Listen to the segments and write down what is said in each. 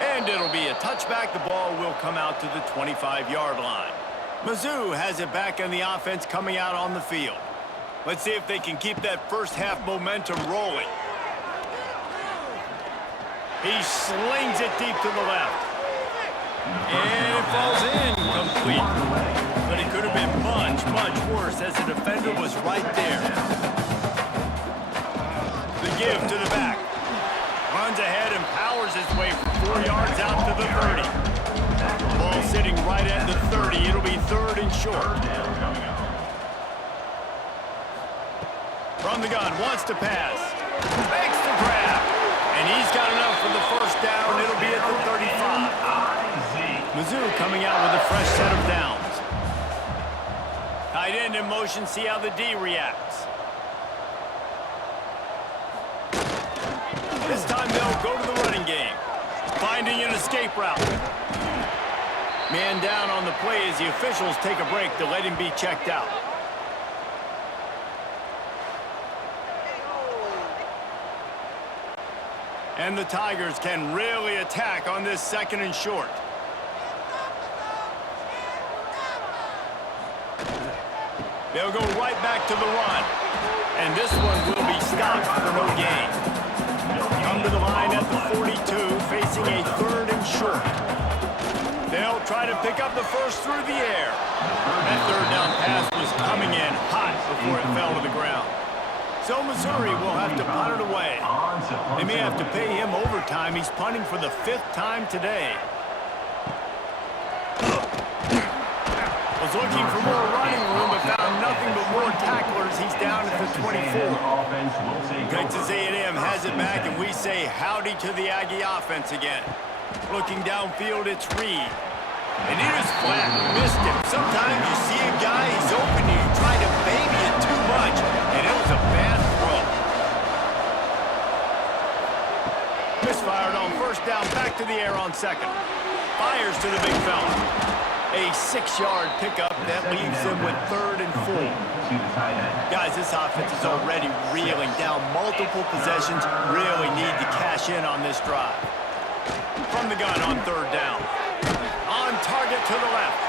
And it'll be a touchback. The ball will come out to the 25-yard line. Mizzou has it back on the offense coming out on the field. Let's see if they can keep that first half momentum rolling. He slings it deep to the left. And it falls in complete. But it could have been much, much worse as the defender was right there. The give to the back. Runs ahead and powers his way for 4 yards out to the 30. Ball sitting right at the 30. It'll be third and short. From the gun, wants to pass. Makes the grab. And he's got enough for the first down. It'll be at the 35. Mizzou coming out with a fresh set of downs. Tight end in motion, see how the D reacts. This time they'll go to the running game. Finding an escape route. Man down on the play as the officials take a break to let him be checked out. And the Tigers can really attack on this second and short. They'll go right back to the run. And this one will be stopped for no gain. Come to the line at the 42, facing a third and short. They'll try to pick up the first through the air. That third down pass was coming in hot before it fell to the ground. So Missouri will have to punt it away. They may have to pay him overtime. He's punting for the 5th time today. Was looking for more running room, but found nothing but more tacklers. He's down at the 24. Texas A&M has it back, and we say howdy to the Aggie offense again. Looking downfield, it's Reed. And it is flat. Missed him. Sometimes you see a guy, he's open, and you try to baby it too much, and it was a bad throw. Misfired on first down, back to the air on second. Fires to the big fella. A 6-yard pickup that leaves him with third and 4. Guys, this offense is already reeling down multiple possessions. Really need to cash in on this drive. From the gun on third down. On target to the left.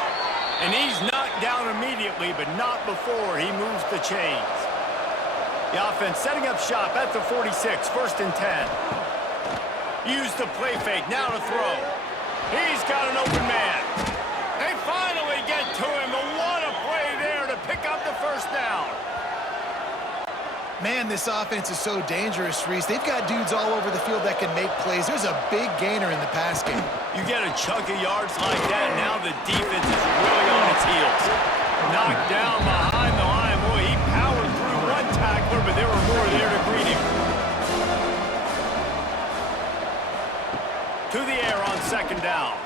And he's knocked down immediately, but not before he moves the chains. The offense setting up shop at the 46, first and 10. Use the play fake, now to throw. He's got an open man. They finally get to him. What a play there to pick up the first down. Man, this offense is so dangerous, Reese. They've got dudes all over the field that can make plays. There's a big gainer in the pass game. You get a chunk of yards like that, now the defense is really on its heels. Knocked down behind the line. Boy, he powered through one tackler, but there were more there to greet him. To the air on second down.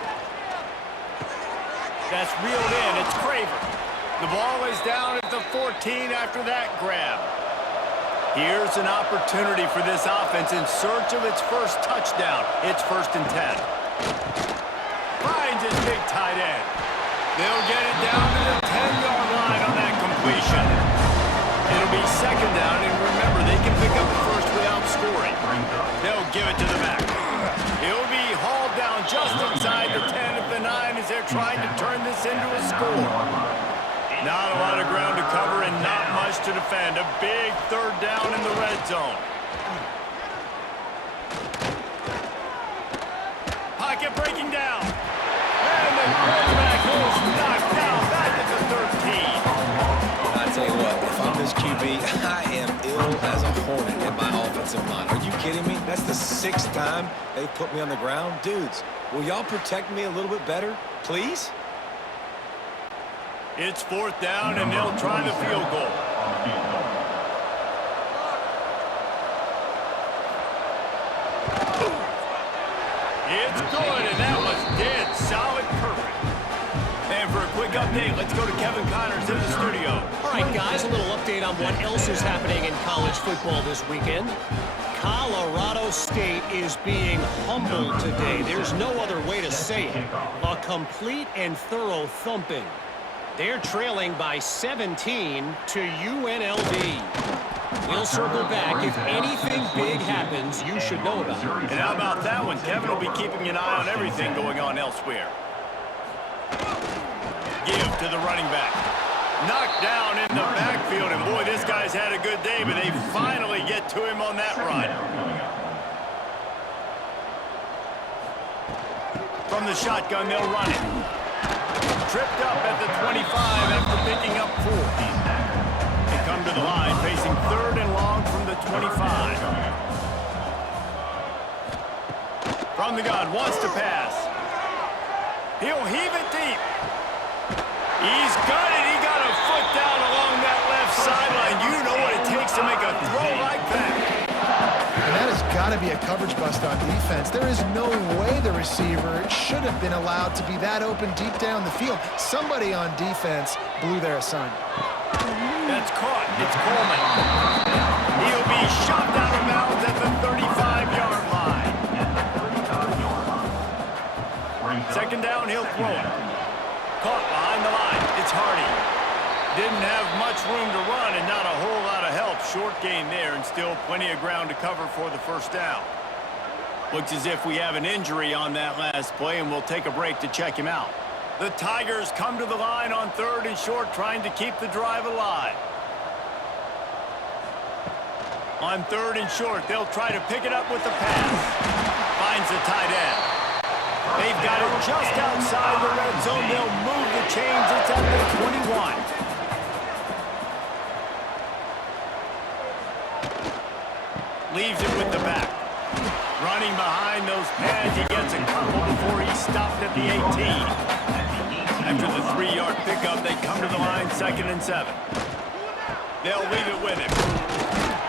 That's reeled in. It's Craver. The ball is down at the 14 after that grab. Here's an opportunity for this offense in search of its first touchdown. It's first and 10. Finds his big tight end. They'll get it down to the 10-yard line on that completion. It'll be second down, and remember, they can pick up the first without scoring. They'll give it to the back. He'll be hauled down just inside the 10 at the 9 as they're trying to turn this into a score. Not a lot of ground to cover and not much to defend. A big third down in the red zone. Pocket breaking down. And the quarterback goes knocked down back at the 13. I tell you what, if I'm this QB, I am ill as a hornet in my offensive line. Are you kidding me? That's the 6th time they've put me on the ground. Dudes, will y'all protect me a little bit better, please? It's fourth down, and they'll try the field goal. It's good, and that was dead solid, perfect. And for a quick update, let's go to Kevin Connors in the studio. All right, guys, a little update on what else is happening in college football this weekend. Colorado State is being humbled today. There's no other way to say it. A complete and thorough thumping. They're trailing by 17 to UNLV. We'll circle back. If anything big happens, you should know about it. And how about that one? Kevin will be keeping an eye on everything going on elsewhere. Give to the running back. Knocked down in the backfield, and boy, this guy's had a good day, but they finally get to him on that run. From the shotgun, they'll run it. Tripped up at the 25 after picking up 4. They come to the line, facing 3rd and long from the 25. From the gun, wants to pass. He'll heave it deep. He's got it. He got a foot down along that left sideline. You know what it takes to make a throw like that. And that has got to be a coverage bust on defense. There is no way the receiver should have been allowed to be that open deep down the field. Somebody on defense blew their assignment. That's caught. It's Coleman. He'll be shot out of bounds at the 35-yard line. 2nd down, he'll throw it. Caught behind the line. It's Hardy. Didn't have much room to run and not a whole lot of help. Short gain there and still plenty of ground to cover for the 1st down. Looks as if we have an injury on that last play, and we'll take a break to check him out. The Tigers come to the line on 3rd and short, trying to keep the drive alive. On 3rd and short, they'll try to pick it up with the pass. Finds the tight end. They've got it just outside the red zone. They'll move the chains. It's at the 21. Leaves it with the back. Running behind those pads, he gets a couple before he stopped at the 18. After the 3-yard pickup, they come to the line 2nd and 7. They'll leave it with him.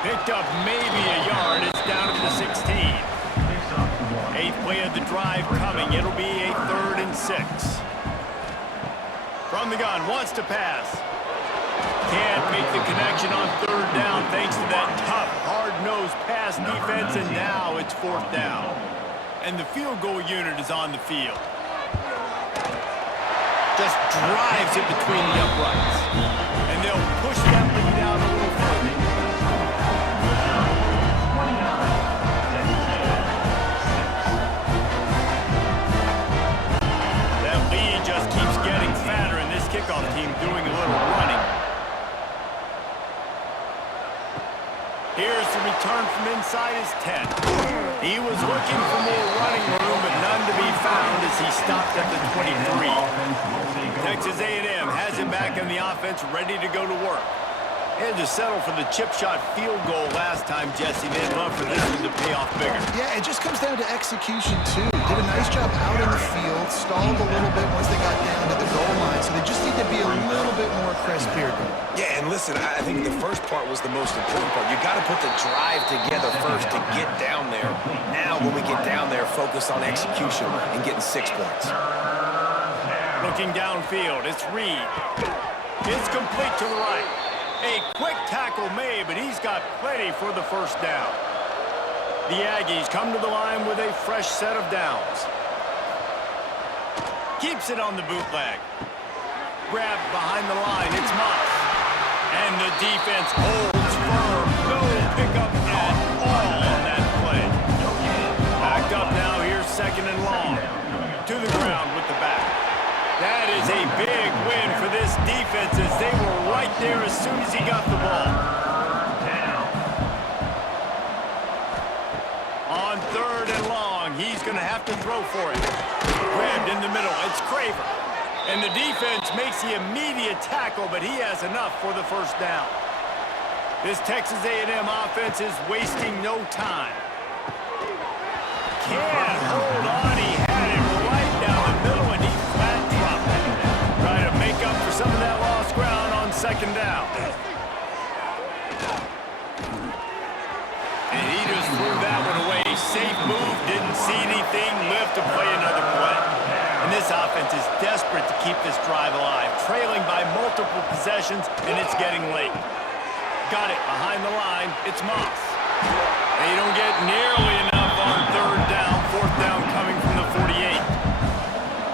Picked up maybe a yard. It's down at the 16. 8th play of the drive coming. It'll be a 3rd and 6. From the gun, wants to pass. Can't make the connection on 3rd down thanks to that tough, hard-nosed pass defense, and now it's 4th down. And the field goal unit is on the field. Just drives it between the uprights. And they'll push that lead out a little further. That lead just keeps getting fatter, and this kickoff team doing a little running. Here's the return from inside his 10. He was looking for more running room, but none to be found as he stopped at the 23. Texas A&M has him back in the offense, ready to go to work. They had to settle for the chip shot field goal last time, Jesse. They'd love for this one to pay off bigger. Yeah, it just comes down to execution, too. Did a nice job out in the field, stalled a little bit once they got down to the goal line, so they just need to be a little bit more crisp here. Yeah, and listen, I think the first part was the most important part. You got to put the drive together first to get down there. Now, when we get down there, focus on execution and getting 6 points. Looking downfield, it's Reed. It's complete to the right. A quick tackle made, but he's got plenty for the 1st down. The Aggies come to the line with a fresh set of downs. Keeps it on the bootleg. Grabbed behind the line, it's Moss. And the defense holds firm. No pickup at all on that play. Back up now, here's 2nd and long. To the ground with the back. That is a big win for this defense as they were right there as soon as he got the ball. On 3rd and long, he's going to have to throw for it. Grabbed in the middle, it's Craver. And the defense makes the immediate tackle, but he has enough for the 1st down. This Texas A&M offense is wasting no time. Can't hold on, he had it right down the middle, and he flat dropped it. Try to make up for some of that lost ground on 2nd down. And he just threw that one away. Safe move, didn't see anything, lived to play another play. And this offense is desperate to keep this drive alive, trailing by multiple possessions, and it's getting late. Got it behind the line, it's Moss. They don't get nearly enough on 3rd down, 4th down coming from the 48.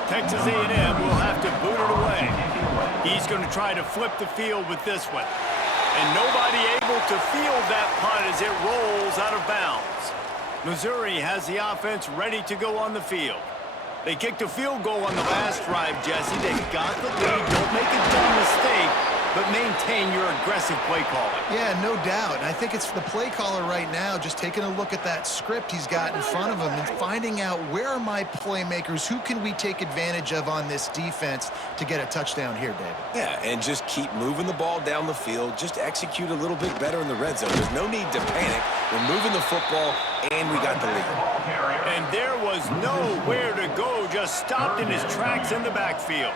Texas A&M will have to boot it away. He's going to try to flip the field with this one. And nobody able to field that punt as it rolls out of bounds. Missouri has the offense ready to go on the field. They kicked a field goal on the last drive, Jesse. They got the lead. Don't make a dumb mistake, but maintain your aggressive play calling. Yeah, no doubt. And I think it's the play caller right now just taking a look at that script he's got in front of him and finding out where are my playmakers, who can we take advantage of on this defense to get a touchdown here, David. Yeah, and just keep moving the ball down the field. Just execute a little bit better in the red zone. There's no need to panic. We're moving the football, and we got the lead. And there was nowhere to go, just stopped in his tracks in the backfield.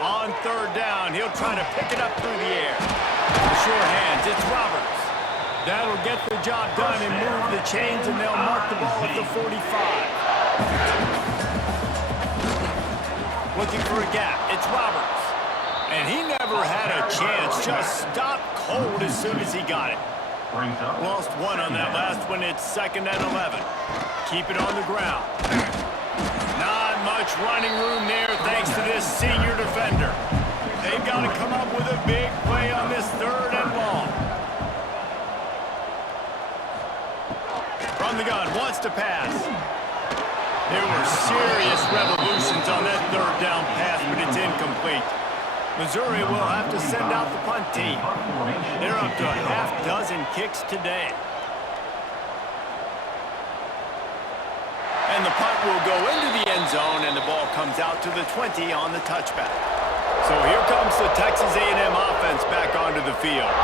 On third down, he'll try to pick it up through the air. Sure hands, it's Roberts. That'll get the job done and move the chains, and they'll mark the ball at the 45. Looking for a gap, it's Roberts. And he never had a chance, just stopped cold as soon as he got it. Lost one on that last one, it's 2nd and 11. Keep it on the ground. Not much running room there thanks to this senior defender. They've got to come up with a big play on this 3rd and long. From the gun, wants to pass. There were serious revolutions on that 3rd down pass, but it's incomplete. Missouri will have to send out the punt team. They're up to a half dozen kicks today. And the punt will go into the end zone, and the ball comes out to the 20 on the touchback. So here comes the Texas A&M offense back onto the field.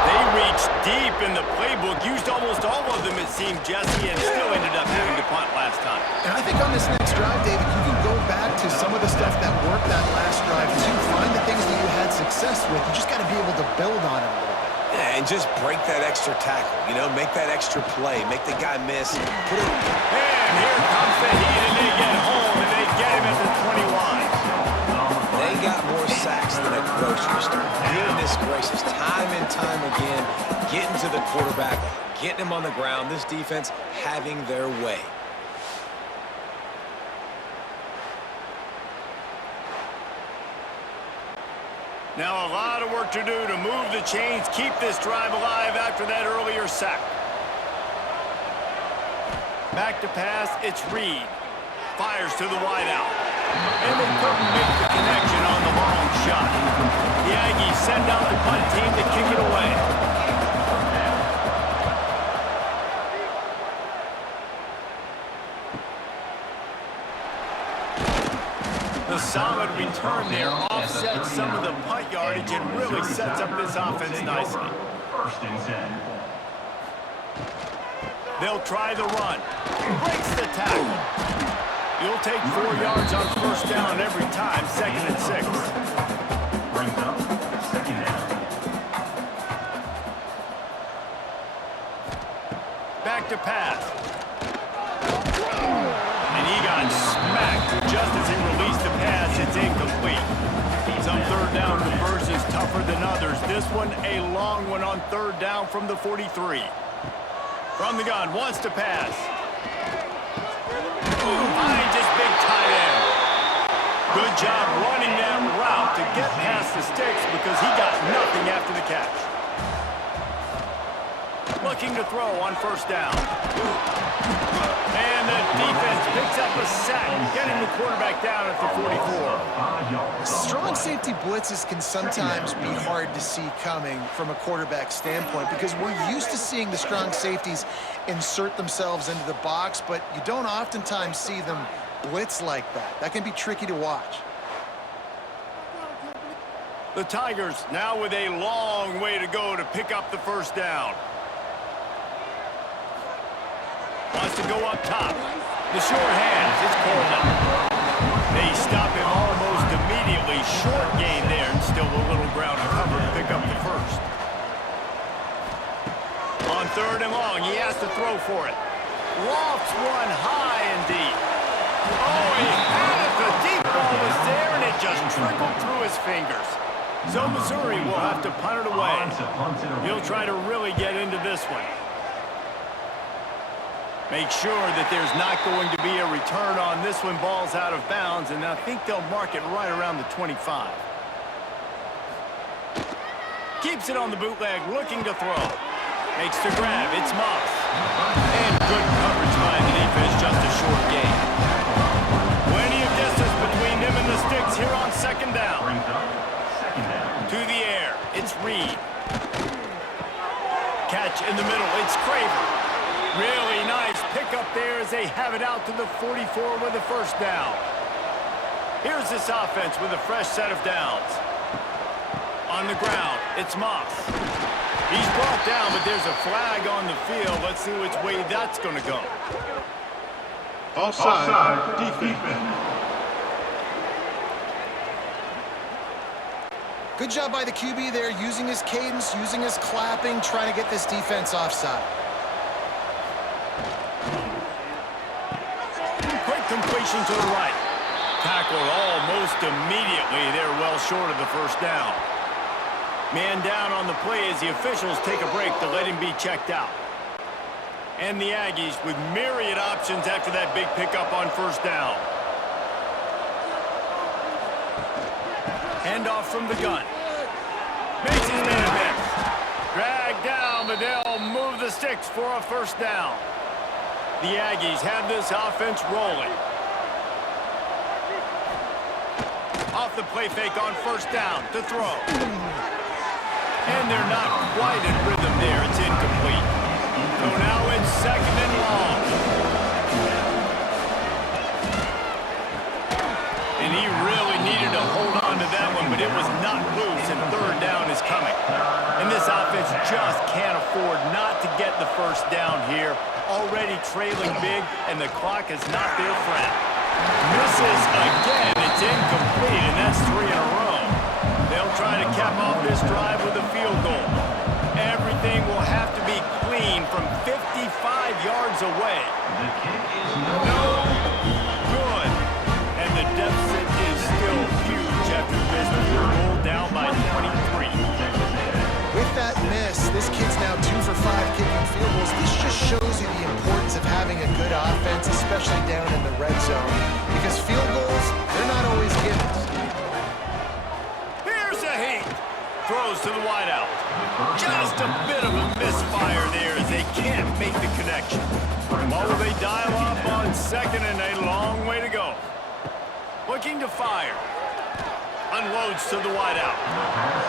They reached deep in the playbook, used almost all of them, it seemed, Jesse, and still ended up having to punt last time. And I think on this next drive, David, you can go back to some of the stuff that worked that last drive, too. Find the things that you had success with. You just got to be able to build on it a little bit. Yeah, and just break that extra tackle, you know, make that extra play, make the guy miss. Put it. And here comes the heat, and they get home, and they get him at the 20 line. They got more sacks than a grocery store. Goodness gracious, time and time again, getting to the quarterback, getting him on the ground. This defense having their way. Now a lot of work to do to move the chains, keep this drive alive after that earlier sack. Back to pass, it's Reed. Fires to the wideout. And they couldn't make the connection on the long shot. The Aggies send out the punt team to kick it away. The solid return there offsets some of the punt yardage and really sets up this offense nicely. They'll try the run. Breaks the tackle. You'll take 4 yards on 1st down every time, 2nd and 6. Brings up 2nd down. Back to pass. And he got smacked just as he released the pass. It's incomplete. Some 3rd down conversions tougher than others. This one a long one on 3rd down from the 43. From the gun, wants to pass. Finds his big tight end. Good job running that route to get past the sticks because he got nothing after the catch. Looking to throw on 1st down. And the defense picks up a sack, getting the quarterback down at the 44. Strong safety blitzes can sometimes be hard to see coming from a quarterback standpoint because we're used to seeing the strong safeties insert themselves into the box, but you don't oftentimes see them blitz like that. That can be tricky to watch. The Tigers now with a long way to go to pick up the 1st down. Wants to go up top. The short hands, it's Coleman. They stop him almost immediately. Short gain there, and still a little ground to cover to pick up the 1st. On 3rd and long, he has to throw for it. Lofts one high and deep. Oh, he had it. The deep ball was there, and it just trickled through his fingers. So Missouri will have to punt it away. He'll try to really get into this one. Make sure that there's not going to be a return on this one. Ball's out of bounds, and I think they'll mark it right around the 25. Keeps it on the bootleg, looking to throw. Makes the grab. It's Moss. And good coverage by the defense, just a short gain. Plenty of distance between them and the sticks here on second down. Brings up second down. To the air. It's Reed. Catch in the middle. It's Craver. Really nice pickup there as they have it out to the 44 with a first down. Here's this offense with a fresh set of downs. On the ground, it's Moss. He's brought down, but there's a flag on the field. Let's see which way that's going to go. Offside defense. Good job by the QB there, using his cadence, using his clapping, trying to get this defense offside. Quick completion to the right. Tackled almost immediately. They're well short of the first down. Man down on the play as the officials take a break to let him be checked out. And the Aggies with myriad options after that big pickup on first down. Handoff from the gun. Makes his man a miss. Dragged down, but they'll move the sticks for a first down. The Aggies have this offense rolling. Off the play fake on first down to throw. And they're not quite in rhythm there. It's incomplete. So now it's second and long. And he really needed to hold on to that one, but it was not loose, and third down is coming. And this offense just can't afford not to get the first down here. Already trailing big, and the clock is not their friend. Misses again. It's incomplete, and that's 3 in a row. They'll try to cap off this drive with a field goal. Everything will have to be clean from 55 yards away. The kick is No good. And the deficit is still huge after this field goal, down by 23. With that miss, this kid's now 2 for 5 kicking field goals. This just shows you the importance of having a good offense, especially down in the red zone. Because field goals, they're not always givens. Here's a heat. Throws to the wideout. Just a bit of a misfire there as they can't make the connection. What will they dial up on second and a long way to go? Looking to fire. Unloads to the wideout.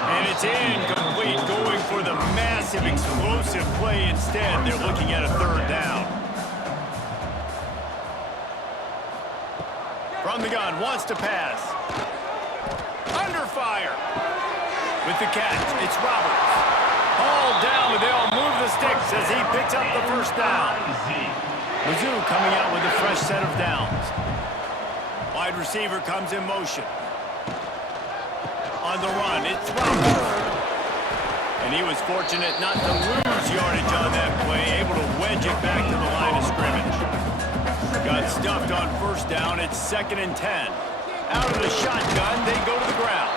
And it's incomplete, going for the massive explosive play instead. They're looking at a third down. From the gun, wants to pass. Under fire. With the catch, it's Roberts. All down, but they'll move the sticks as he picks up the first down. Mizzou coming out with a fresh set of downs. Wide receiver comes in motion. On the run, it's Roberts. And he was fortunate not to lose yardage on that play, able to wedge it back to the line of scrimmage. Got stuffed on first down, it's 2nd and 10. Out of the shotgun, they go to the ground.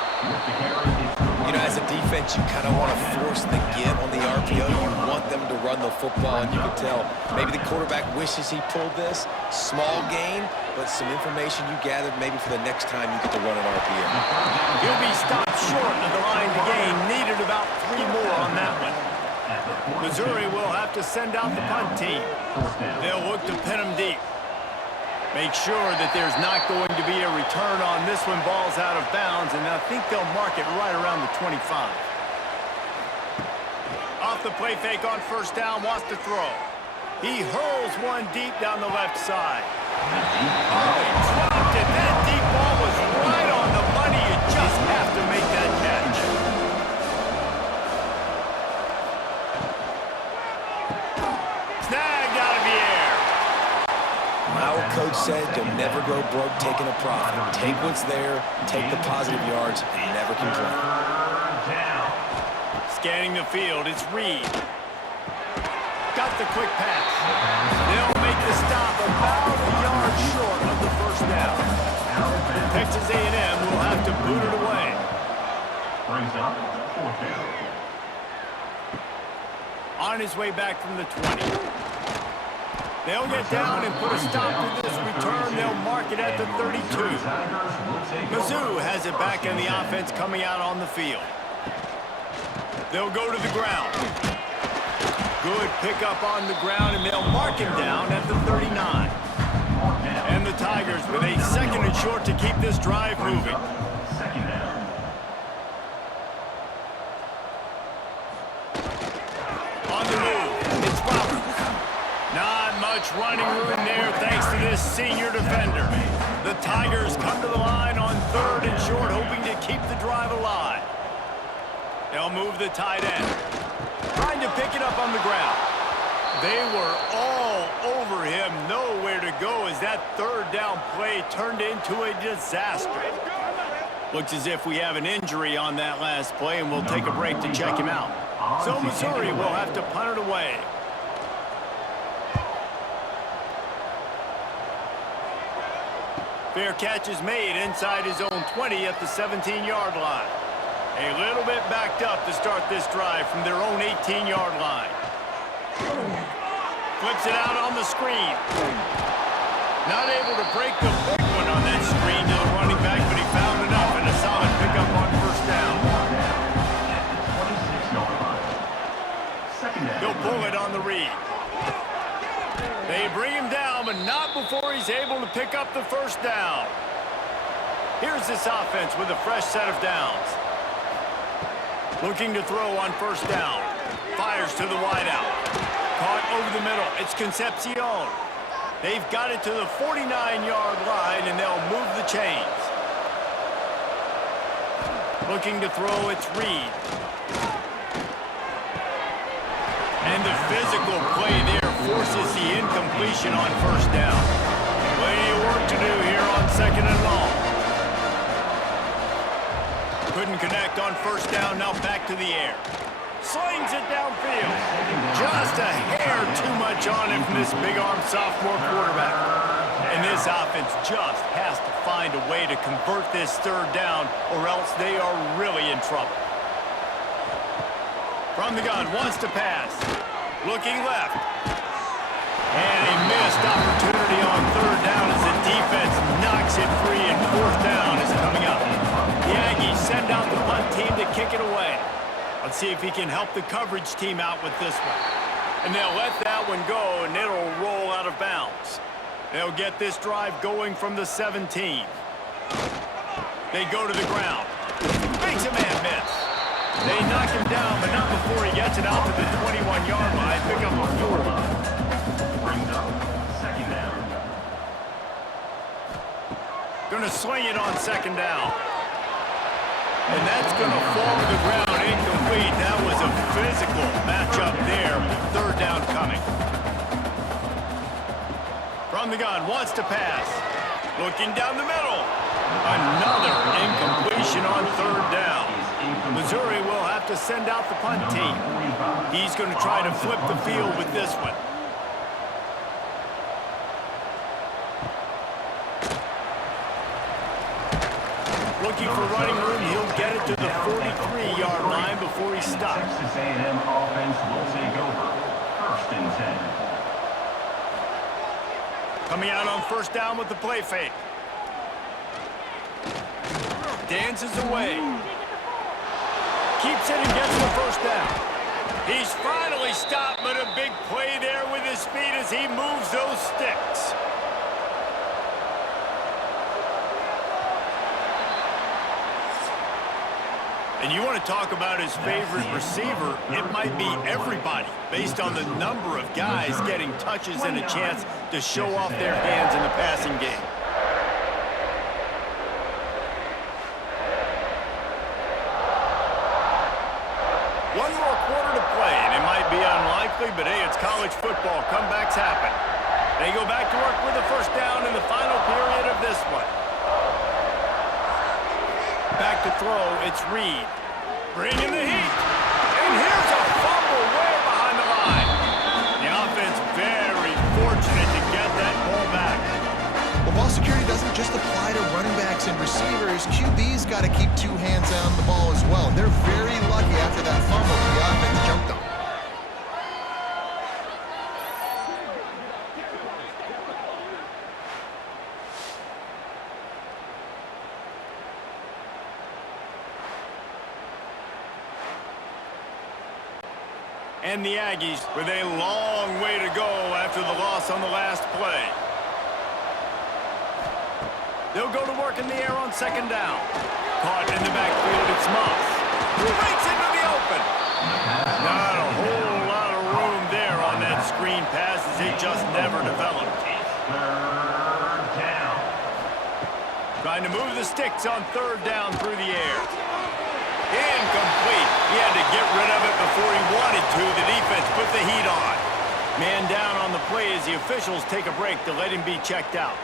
You know, as a defense, you kind of want to force the give on the RPO. You want them to run the football, and you can tell maybe the quarterback wishes he pulled this. Small gain, but some information you gathered maybe for the next time you get to run an RPO. He'll be stopped short of the line to gain. Needed about 3 more on that one. Missouri will have to send out the punt team. They'll look to pin them deep. Make sure that there's not going to be a return on this one. Ball's out of bounds, and I think they'll mark it right around the 25. Off the play fake on first down, wants to throw. He hurls one deep down the left side. Oh, he dropped it. That deep ball was right on the money. You just have to make that catch. Snagged out of the air. My old coach said you'll never go broke taking a profit. Take what's there, take the positive yards, and never complain. Scanning the field, it's Reed. Got the quick pass. They'll make the stop about a yard short of the first down. Texas A&M will have to boot it away. Brings up 4th down. On his way back from the 20. They'll get down and put a stop to this return. They'll mark it at the 32. Mizzou has it back in the offense coming out on the field. They'll go to the ground. Good pickup on the ground, and they'll mark him down at the 39. And the Tigers with a 2nd and short to keep this drive moving. Second down. On the move, it's Roberts. Not much running room there thanks to this senior defender. The Tigers come to the line on 3rd and short, hoping to keep the drive alive. They'll move the tight end. Trying to pick it up on the ground. They were all over him. Nowhere to go as that 3rd down play turned into a disaster. Looks as if we have an injury on that last play, and we'll take a break to check him out. So Missouri will have to punt it away. Fair catch is made inside his own 20 at the 17-yard line. A little bit backed up to start this drive from their own 18-yard line. Flips it out on the screen. Not able to break the big one on that screen to the running back, but he found enough and a solid pickup on 1st down. He'll pull it on the read. They bring him down, but not before he's able to pick up the 1st down. Here's this offense with a fresh set of downs. Looking to throw on 1st down. Fires to the wideout. Caught over the middle. It's Concepcion. They've got it to the 49-yard line, and they'll move the chains. Looking to throw, it's Reed. And the physical play there forces the incompletion on 1st down. Plenty of work to do here on 2nd and long. Couldn't connect on 1st down, now back to the air. Slings it downfield. Just a hair too much on him from this big-arm sophomore quarterback. And this offense just has to find a way to convert this 3rd down, or else they are really in trouble. From the gun, wants to pass. Looking left. And a missed opportunity on 3rd down as the defense knocks it free, and 4th down is coming up. The Aggies send out the punt team to kick it away. Let's see if he can help the coverage team out with this one. And they'll let that one go, and it'll roll out of bounds. They'll get this drive going from the 17. They go to the ground. Makes a man miss. They knock him down, but not before he gets it out to the 21-yard line. Pick up a 4. Brings up 2nd down. Gonna swing it on 2nd down. And that's gonna fall to the ground incomplete. That was a physical matchup there. 3rd down coming. From the gun, wants to pass. Looking down the middle. Another incompletion on 3rd down. Missouri will have to send out the punt team. He's going to try to flip the field with this one. Looking for running room, he'll get it to the 43-yard line before he stops. Texas A&M offense will take over. 1st and 10. Coming out on 1st down with the play fake. Dances away. Keeps it and gets the 1st down. He's finally stopped, but a big play there with his speed as he moves those sticks. And you want to talk about his favorite receiver, it might be everybody, based on the number of guys getting touches and a chance to show off their hands in the passing game. One more quarter to play, and it might be unlikely, but hey, it's college football. Comebacks happen. They go back to work with a 1st down in the final period of this one. Back to throw, it's Reed. Bringing the heat. And here's a fumble way behind the line. The offense very fortunate to get that ball back. Well, ball security doesn't just apply to running backs and receivers. QB's got to keep 2 hands on the ball as well. And they're very lucky after that fumble the offense jumped on. And the Aggies with a long way to go after the loss on the last play. They'll go to work in the air on second down. Caught in the backfield, it's Moss. Breaks into the open. Not a whole lot of room there on that screen pass as it just never developed. Third down. Trying to move the sticks on third down through the air. Incomplete. He had to get rid of it before he wanted to. The defense put the heat on. Man down on the play as the officials take a break to let him be checked out.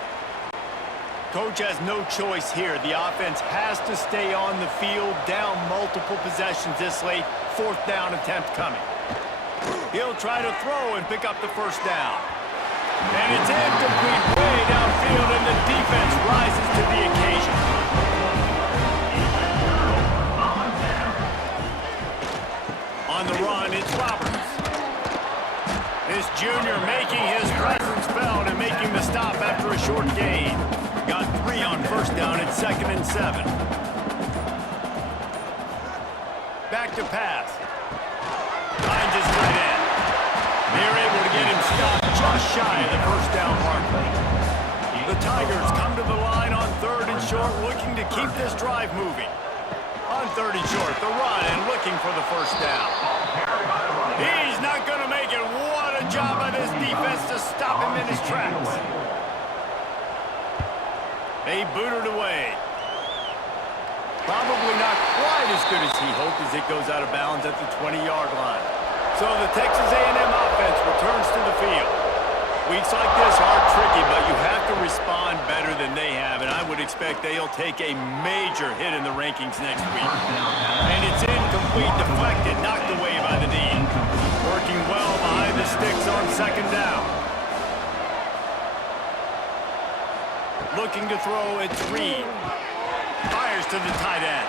Coach has no choice here. The offense has to stay on the field, down multiple possessions this late. Fourth down attempt coming. He'll try to throw and pick up the first down. And it's incomplete way downfield, and the defense rises to the occasion. On the run, it's Roberts. This junior making his presence felt and making the stop after a short gain. Got 3 on first down at 2nd and 7. Back to pass. Finds his tight end. They're able to get him stopped just shy of the first down marker. The Tigers come to the line on 3rd and short, looking to keep this drive moving. On 3rd and short, the run and looking for the first down. He's not going to make it. What a job by this defense to stop him in his tracks. They booted away. Probably not quite as good as he hoped as it goes out of bounds at the 20-yard line. So the Texas A&M offense returns to the field. Weeks like this are tricky, but you have to respond better than they have, and I would expect they'll take a major hit in the rankings next week. And it's incomplete, deflected, knocked away by the knee. Working well behind the sticks on second down. Looking to throw, it's Reed. Fires to the tight end.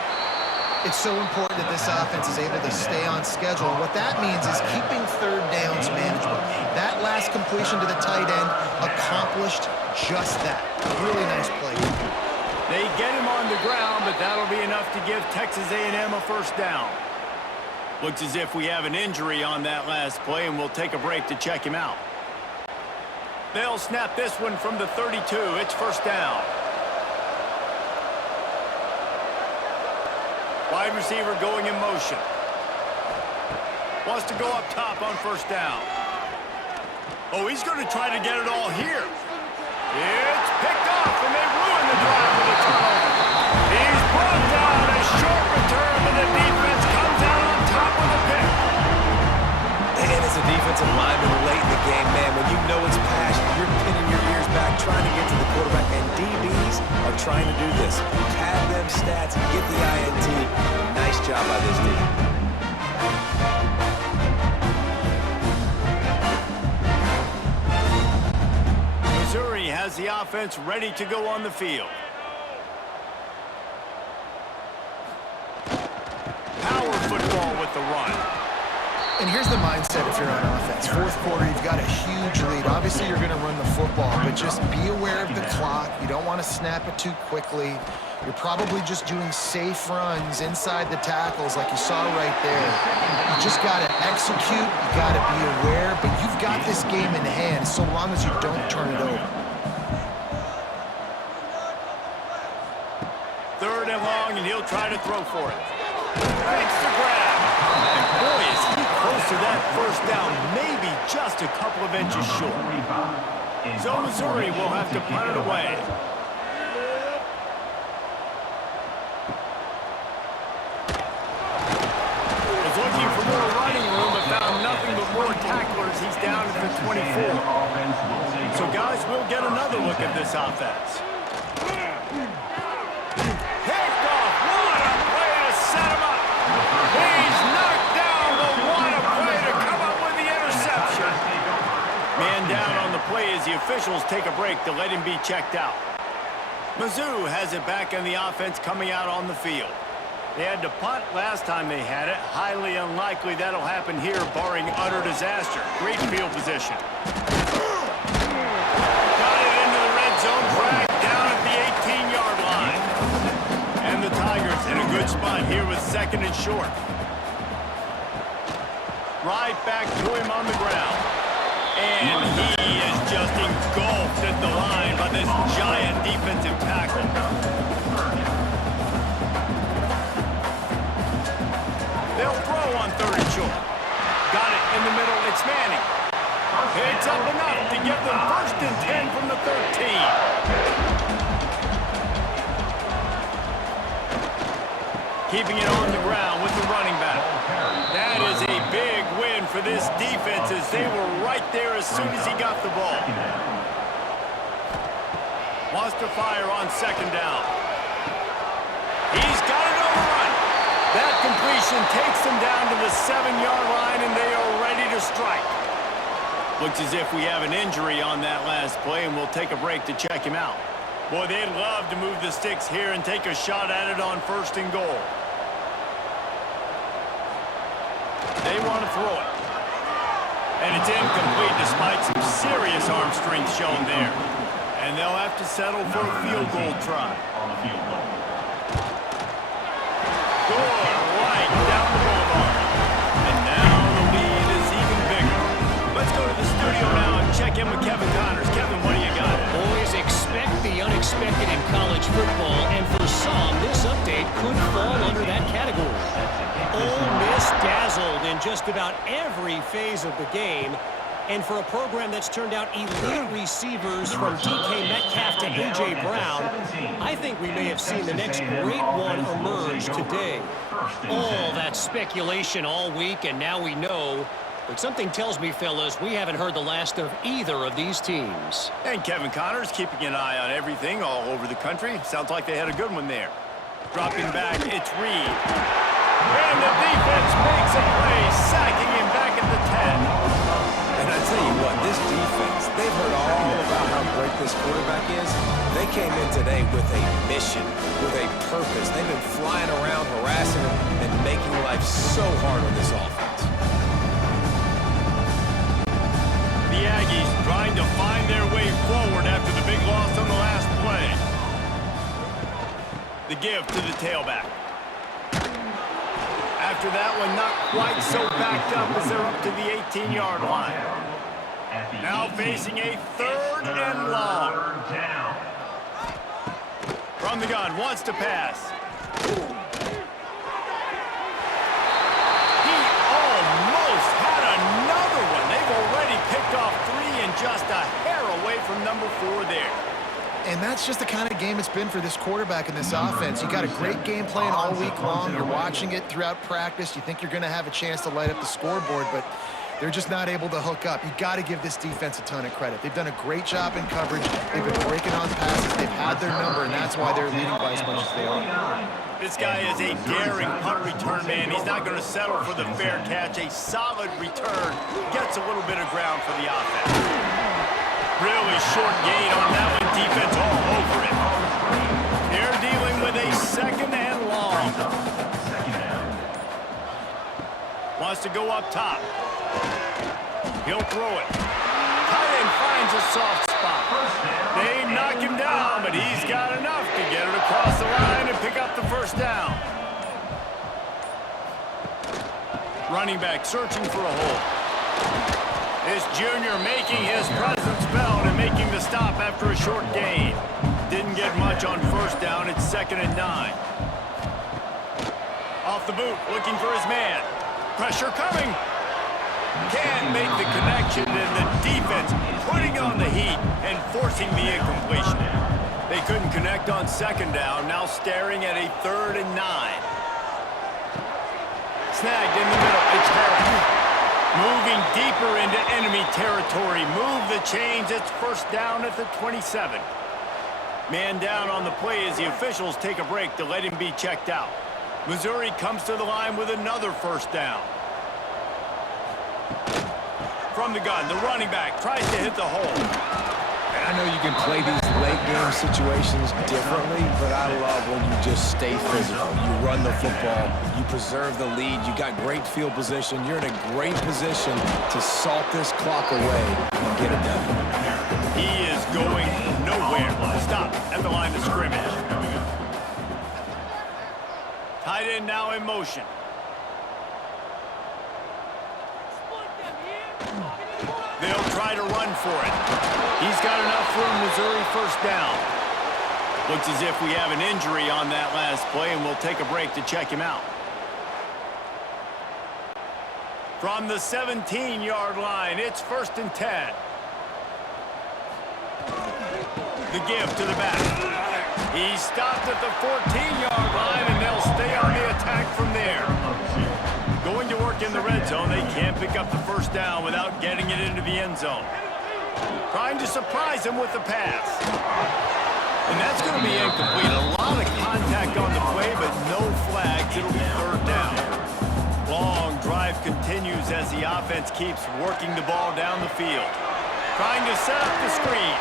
It's so important that this offense is able to stay on schedule. And what that means is keeping third downs manageable. That last completion to the tight end accomplished just that. Really nice play. They get him on the ground, but that'll be enough to give Texas A&M a first down. Looks as if we have an injury on that last play, and we'll take a break to check him out. They'll snap this one from the 32. It's first down. Wide receiver going in motion. Wants to go up top on first down. Oh, he's going to try to get it all here. It's picked off, and they ruin the drive with a turnover. He's brought down, a short return, and the defense comes out on top with a pick. And as a defensive lineman late in the game, man, when you know it's passion, you're pinning your ears back, trying to get to the quarterback, and DBs are trying to do this. Pad them stats, get the INT. Nice job by this team. Missouri has the offense ready to go on the field. Power football with the run. And here's the mindset if you're on offense. Fourth quarter, you've got a huge lead. Obviously, you're going to run the football, but just be aware of the clock. You don't want to snap it too quickly. You're probably just doing safe runs inside the tackles like you saw right there. You just got to execute. You got to be aware, but you've got this game in hand so long as you don't turn it over. 3rd and long, and he'll try to throw for it. Makes the grab. And boy, is he close to that first down, maybe just a couple of inches short. So Missouri will have to punt it away. Was looking for more running room, but found nothing but more tacklers. He's down at the 24. So guys, we'll get another look at this offense. Man down on the play as the officials take a break to let him be checked out. Mizzou has it back in the offense coming out on the field. They had to punt last time they had it. Highly unlikely that'll happen here, barring utter disaster. Great field position. Got it into the red zone, dragged down at the 18-yard line. And the Tigers in a good spot here with 2nd and short. Ride back to him on the ground. And he is just engulfed at the line by this giant defensive tackle. They'll throw on 3rd and short. Got it in the middle. It's Manning. It's up enough to give them 1st and 10 from the 13. Keeping it on the ground with the running back. That is a big win for this defense as they were right there as soon as he got the ball. Wants to fire on 2nd down. He's got it on the run. That completion takes them down to the 7-yard line, and they are ready to strike. Looks as if we have an injury on that last play, and we'll take a break to check him out. Boy, they'd love to move the sticks here and take a shot at it on 1st and goal. They want to throw it. And it's incomplete despite some serious arm strength shown there. And they'll have to settle for a field goal try. Good right down the boulevard. And now the lead is even bigger. Let's go to the studio now and check in with Kevin Connors. Kevin, what do you got? Boys, expect the unexpected in college football, and for some, this update could fall under that category. Ole Miss dazzled in just about every phase of the game, and for a program that's turned out elite receivers from DK Metcalf to A.J. Brown, I think we may have seen the next great one emerge today. All that speculation all week, and now we know. But something tells me, fellas, we haven't heard the last of either of these teams. And Kevin Connors keeping an eye on everything all over the country. Sounds like they had a good one there. Dropping back, it's Reed. And the defense makes a play, sacking him back at the 10. And I tell you what, this defense, they've heard all about how great this quarterback is. They came in today with a mission, with a purpose. They've been flying around, harassing him, and making life so hard on this offense. The Aggies trying to find their way forward after the big loss on the last play. The give to the tailback. After that one, not quite so backed up as they're up to the 18-yard line. Now facing a 3rd and long. From the gun, wants to pass. He almost had another one. They've already picked off 3 and just a hair away from number 4 there. And that's just the kind of game it's been for this quarterback in this offense. You got a great game plan all week long. You're watching it throughout practice. You think you're going to have a chance to light up the scoreboard, but they're just not able to hook up. You got to give this defense a ton of credit. They've done a great job in coverage. They've been breaking on passes. They've had their number, and that's why they're leading by as much as they are. This guy is a daring punt return man. He's not going to settle for the fair catch. A solid return gets a little bit of ground for the offense. Really short gain on that one. Defense all over it. They're dealing with a 2nd and long. Wants to go up top. He'll throw it. Tight end finds a soft spot. They knock him down, but he's got enough to get it across the line and pick up the 1st down. Running back searching for a hole. This junior making his presence felt and making the stop after a short gain. Didn't get much on 1st down. It's 2nd and 9. Off the boot, looking for his man. Pressure coming. Can't make the connection, and the defense putting on the heat and forcing the incompletion. They couldn't connect on 2nd down. Now staring at a 3rd and 9. Snagged in the middle. It's Harris. Moving deeper into enemy territory. Move the chains. It's 1st down at the 27. Man down on the play as the officials take a break to let him be checked out. Missouri comes to the line with another 1st down. From the gun, the running back tries to hit the hole. And I know you can play these late game situations differently, but I love when you just stay physical. You run the football, you preserve the lead, you got great field position, you're in a great position to salt this clock away and get it done. He is going nowhere. Stop at the line of scrimmage. Tight end now in motion. try to run for it. He's got enough for a Missouri first down. Looks as if we have an injury on that last play, and we'll take a break to check him out. From the 17-yard line, it's 1st and 10. The give to the back. He stopped at the 14-yard line, and they'll stay on the attack from there. Going to work in the red zone, they can't pick up the first down without getting it into the end zone. Trying to surprise him with the pass. And that's going to be incomplete. A lot of contact on the play, but no flags. It'll be 3rd down. Long drive continues as the offense keeps working the ball down the field. Trying to set up the screen.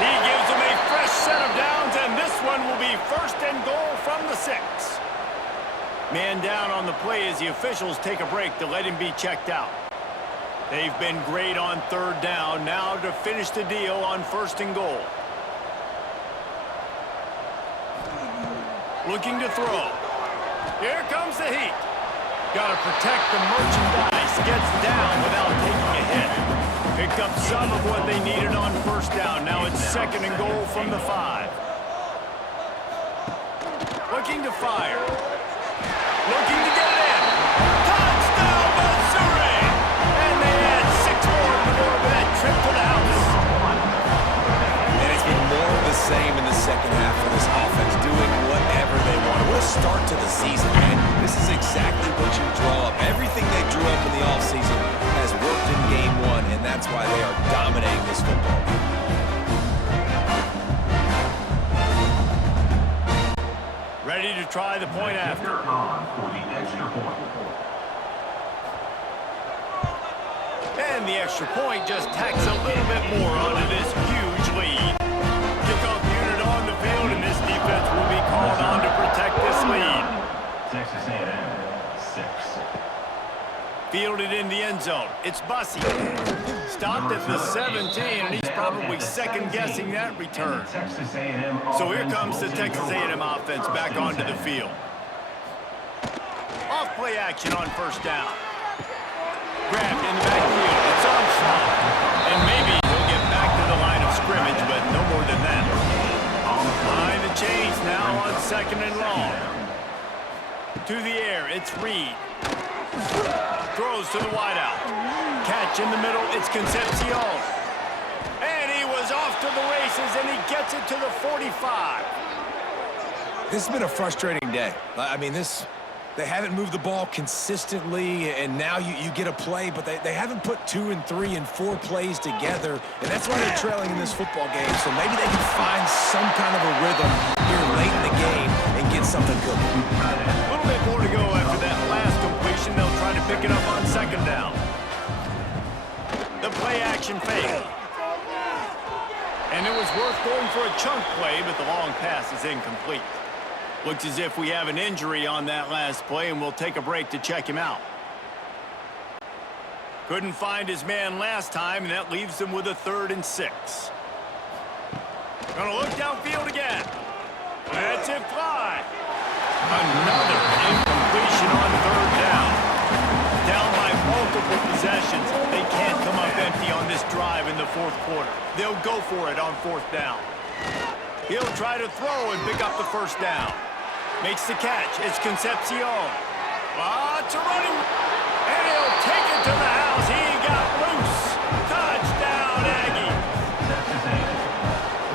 He gives them a fresh set of downs, and this one will be 1st and goal from the 6. Man down on the play as the officials take a break to let him be checked out. They've been great on 3rd down. Now to finish the deal on 1st and goal. Looking to throw. Here comes the heat. Got to protect the merchandise. Gets down without taking a hit. Picked up some of what they needed on 1st down. Now it's 2nd and goal from the 5. Looking to fire. Looking to get in. Touchdown, Missouri! And they add 6 more to the board with that trip to the house. And it's been more of the same in the second half for this offense, doing whatever they want. What a start to the season, man. This is exactly what you draw up. Everything they drew up in the offseason has worked in game 1, and that's why they are dominating this football game. Ready to try the point after. For the extra point. And the extra point just tacks a little bit more onto this huge lead. Kickoff unit on the field, and this defense will be called on to protect this lead. Texas A&M, 6. Fielded in the end zone. It's Bussey. Stopped at the 17, and he's probably second-guessing that return. Texas A&M. So here comes the Texas A&M offense back onto the field. Off-play action on 1st down. Grabbed in the backfield. It's Armstrong. And maybe he'll get back to the line of scrimmage, but no more than that. Behind the chains now on 2nd and long. To the air, it's Reed. Throws to the wideout. Catch in the middle, it's Concepcion. And he was off to the races, and he gets it to the 45. This has been a frustrating day. I mean, they haven't moved the ball consistently, and now you get a play, but they haven't put 2 and 3 and 4 plays together, and that's why they're trailing in this football game. So maybe they can find some kind of a rhythm here late in the game and get something good. A little bit more to go after that last completion. They'll try to pick it up on 2nd down. The play action fake. And it was worth going for a chunk play, but the long pass is incomplete. Looks as if we have an injury on that last play, and we'll take a break to check him out. Couldn't find his man last time, and that leaves him with a 3rd and 6. Gonna look downfield again. That's it, fly. Another incompletion on 3rd down. Down by multiple possessions. They can't come up empty on this drive in the 4th quarter. They'll go for it on 4th down. He'll try to throw and pick up the 1st down. Makes the catch. It's Concepcion. It's a running. And he'll take it to the house. He got loose. Touchdown, Aggies.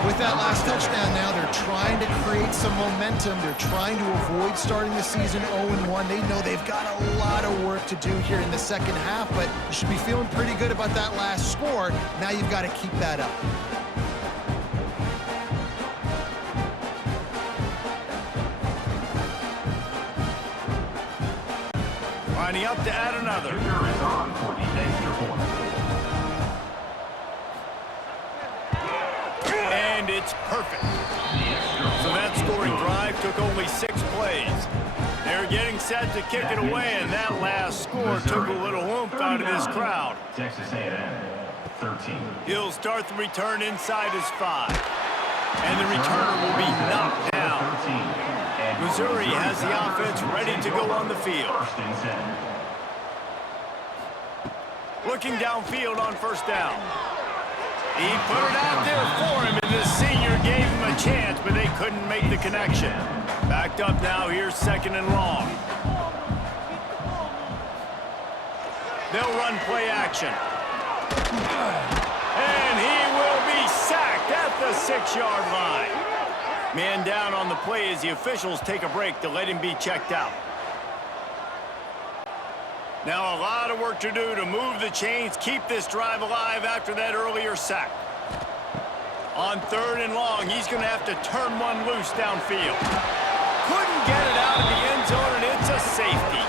With that last touchdown now, they're trying to create some momentum. They're trying to avoid starting the season 0-1. They know they've got a lot of work to do here in the second half, but you should be feeling pretty good about that last score. Now you've got to keep that up. Lining up to add another. Kicker is on for the extra point. And it's perfect. So that scoring drive took only 6 plays. They're getting set to kick it away, and that last score took a little oomph out of this crowd. Texas A&M, 13. He'll start the return inside his 5. And the returner will be knocked down. Missouri has the offense ready to go on the field. 1st and 10. Looking downfield on 1st down. He put it out there for him, and the senior gave him a chance, but they couldn't make the connection. Backed up now, here's 2nd and long. They'll run play action. And he will be sacked at the 6-yard line. Man down on the play as the officials take a break to let him be checked out. Now a lot of work to do to move the chains, keep this drive alive after that earlier sack. On 3rd and long, he's going to have to turn one loose downfield. Couldn't get it out of the end zone, and it's a safety.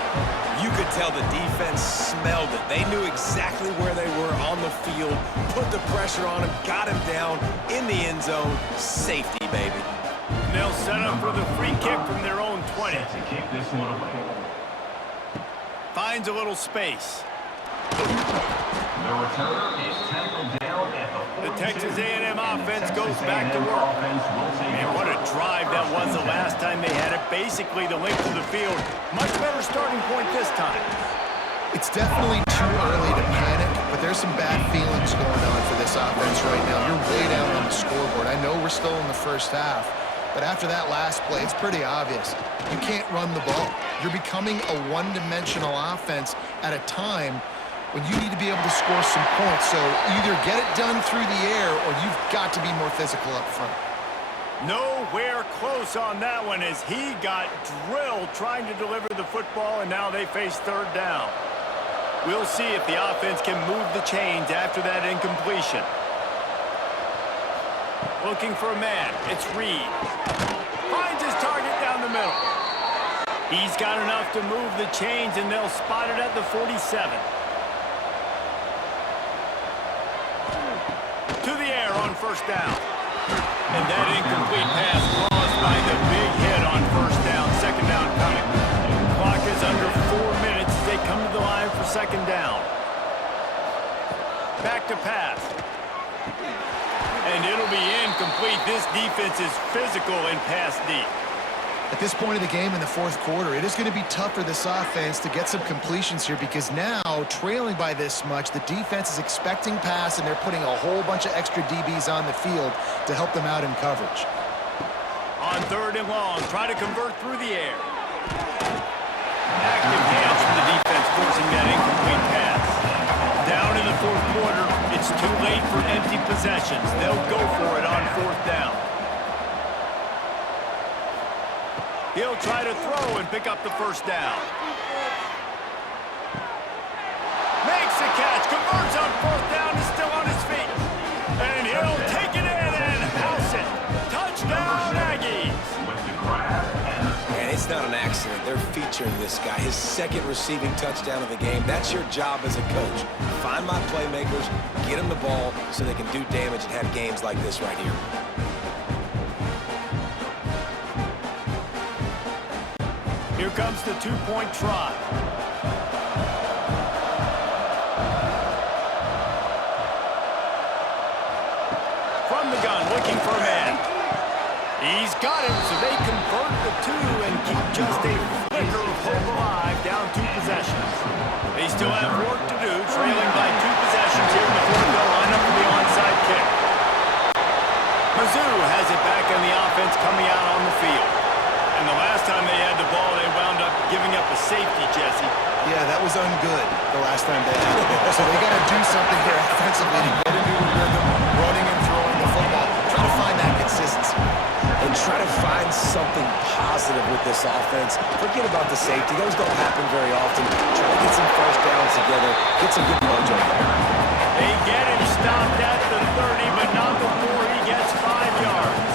You could tell the defense smelled it. They knew exactly where they were on the field, put the pressure on him, got him down in the end zone. Safety, baby. And they'll set up for the free kick from their own 20. Set to kick this one away. Finds a little space. The returner is tackled down at the The Texas A&M offense goes back to work. Man, what a drive that was the last time they had it. Basically the length of the field. Much better starting point this time. It's definitely too early to panic, but there's some bad feelings going on for this offense right now. You're way down on the scoreboard. I know we're still in the first half, but after that last play, it's pretty obvious. You can't run the ball. You're becoming a one-dimensional offense at a time when you need to be able to score some points. So either get it done through the air or you've got to be more physical up front. Nowhere close on that one as he got drilled trying to deliver the football, and now they face 3rd down. We'll see if the offense can move the chains after that incompletion. Looking for a man. It's Reed. Finds his target down the middle. He's got enough to move the chains, and they'll spot it at the 47. To the air on 1st down. And that incomplete pass caused by the big hit on 1st down. 2nd down coming. Clock is under 4 minutes as they come to the line for 2nd down. Back to pass. And it'll be incomplete. This defense is physical and pass deep. At this point of the game in the 4th quarter, it is going to be tough for this offense to get some completions here because now, trailing by this much, the defense is expecting pass and they're putting a whole bunch of extra DBs on the field to help them out in coverage. On 3rd and long, try to convert through the air. Active hands from the defense forcing that incomplete pass. Down in the 4th quarter, it's too late for empty possessions. They'll go for it on 4th down. He'll try to throw and pick up the 1st down. Makes the catch, converts on 4th down, is still on his feet. And he'll take it in and house it. Touchdown, Aggies. With the grab And it's not an accident. They're featuring this guy. His 2nd receiving touchdown of the game. That's your job as a coach. Find my playmakers, get them the ball so they can do damage and have games like this right here. Here comes the 2-point try. From the gun, looking for a man. He's got it, so they convert the 2 and keep just a flicker of hope alive, down 2 possessions. They still have work to do, trailing by 2 possessions here in the 4th. They'll line up for the onside kick. Mizzou has it back on the offense coming out on the field. And the last time they had the ball, they wound up giving up a safety, Jesse. Yeah, that was ungood the last time they had it. So they got to do something here offensively to get into a rhythm, running and throwing the football. Try to find that consistency. And try to find something positive with this offense. Forget about the safety. Those don't happen very often. Try to get some 1st downs together. Get some good mojo there. They get him stopped at the 30, but not before he gets 5 yards.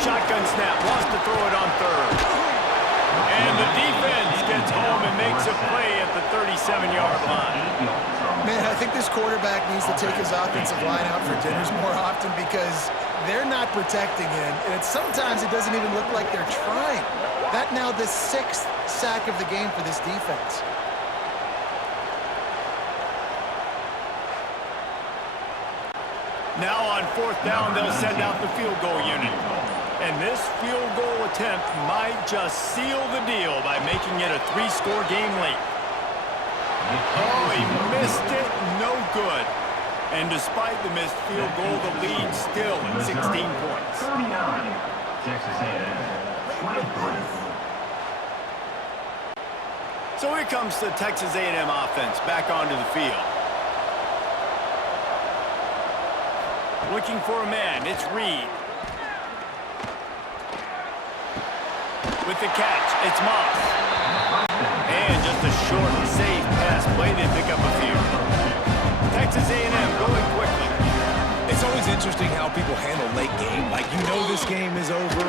Shotgun snap, wants to throw it on 3rd. And the defense gets home and makes a play at the 37-yard line. Man, I think this quarterback needs to take his offensive line out for dinners more often because they're not protecting him. And sometimes it doesn't even look like they're trying. That now the 6th sack of the game for this defense. Now on 4th down, they'll send out the field goal unit. And this field goal attempt might just seal the deal by making it a 3-score game late. Oh, he missed it. No good. And despite the missed field goal, the lead still at 16 points. 39, Texas A&M, 23. So here comes the Texas A&M offense back onto the field. Looking for a man, it's Reed. With the catch, it's Moss. And just a short, safe pass play. They pick up a few. Texas A&M going quickly. It's always interesting how people handle late game. Like, you know this game is over.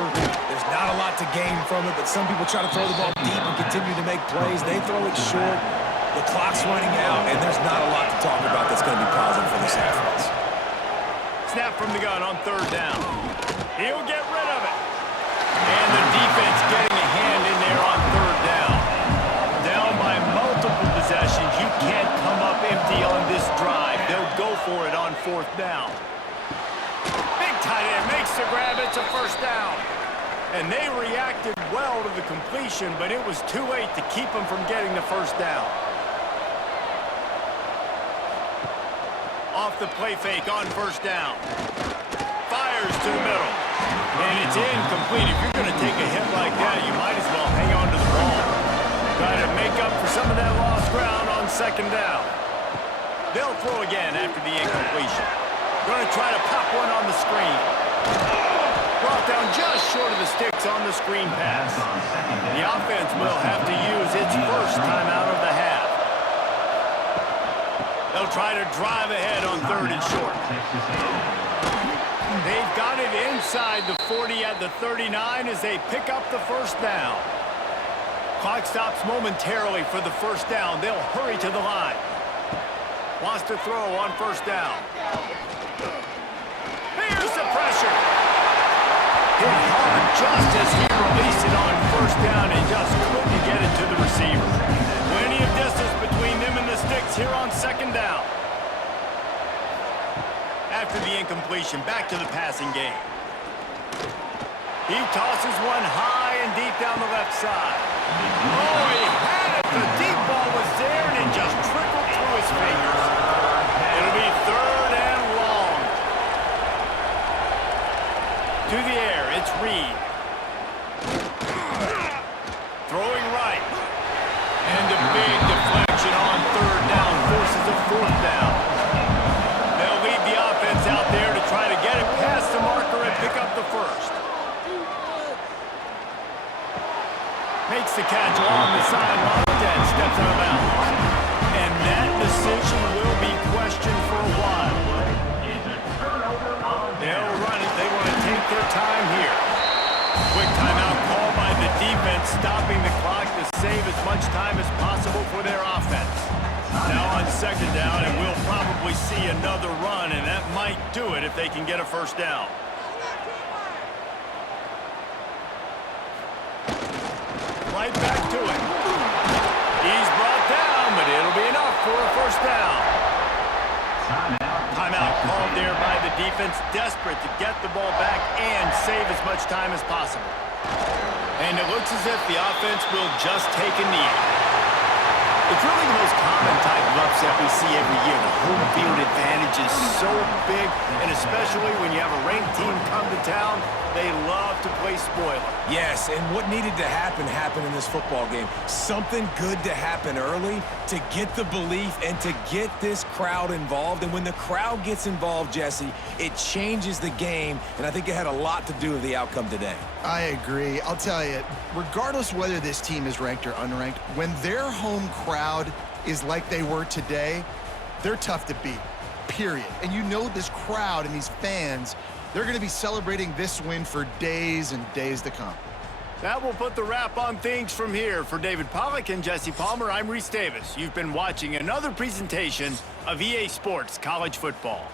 There's not a lot to gain from it, but some people try to throw the ball deep and continue to make plays. They throw it short. The clock's running out, and there's not a lot to talk about that's going to be positive for this offense. Snap from the gun on third down. He'll get rid of it. And the defense getting a hand in there on third down. Down by multiple possessions. You can't come up empty on this drive. They'll go for it on fourth down. Big tight end makes the grab. It's a first down. And they reacted well to the completion, but it was too late to keep them from getting the first down. Off the play fake on first down. Fires to the middle. And it's incomplete. If you're going to take a hit like that, you might as well hang on to the ball. Try to make up for some of that lost ground on second down. They'll throw again after the incompletion. Going to try to pop one on the screen. Brought down just short of the sticks on the screen pass. The offense will have to use its first timeout of the half. They'll try to drive ahead on third and short. They've got it inside the 40 at the 39 as they pick up the first down. Clock stops momentarily for the first down. They'll hurry to the line. Wants to throw on first down. Here's the pressure. Hit hard just as he released it on first down and just couldn't get it to the receiver. Plenty of distance between them and the sticks here on second down. After the incompletion, back to the passing game. He tosses one high and deep down the left side. Oh, he had it. The deep ball was there, and it just trickled through his fingers. It'll be third and long. To the air, it's Reed. Throwing right. And a big deflection on third down forces a fourth down. They'll leave the offense out there to try to get it past the marker and pick up the first. Makes the catch along the sideline and steps out of bounds. And that decision will be questioned for a while. They'll run it. They want to take their time here. Quick timeout call by the defense, stopping the clock to save as much time as possible for their offense. Now on second down, and we'll probably see another run, and that might do it if they can get a first down. Right back to it. He's brought down, but it'll be enough for a first down. Timeout called there by the defense, desperate to get the ball back and save as much time as possible. And it looks as if the offense will just take a knee. It's really the most common type of upset we see every year. The home field advantage is so big, and especially when you have a ranked team come to town, they love to play spoiler. Yes, and what needed to happen happened in this football game. Something good to happen early to get the belief and to get this crowd involved. And when the crowd gets involved, Jesse, it changes the game, and I think it had a lot to do with the outcome today. I agree. I'll tell you, regardless whether this team is ranked or unranked, when their home crowd is like they were today, they're tough to beat, period. And you know this crowd and these fans, they're going to be celebrating this win for days and days to come. That will put the wrap on things from here. For David Pollack and Jesse Palmer, I'm Reese Davis. You've been watching another presentation of EA Sports College Football.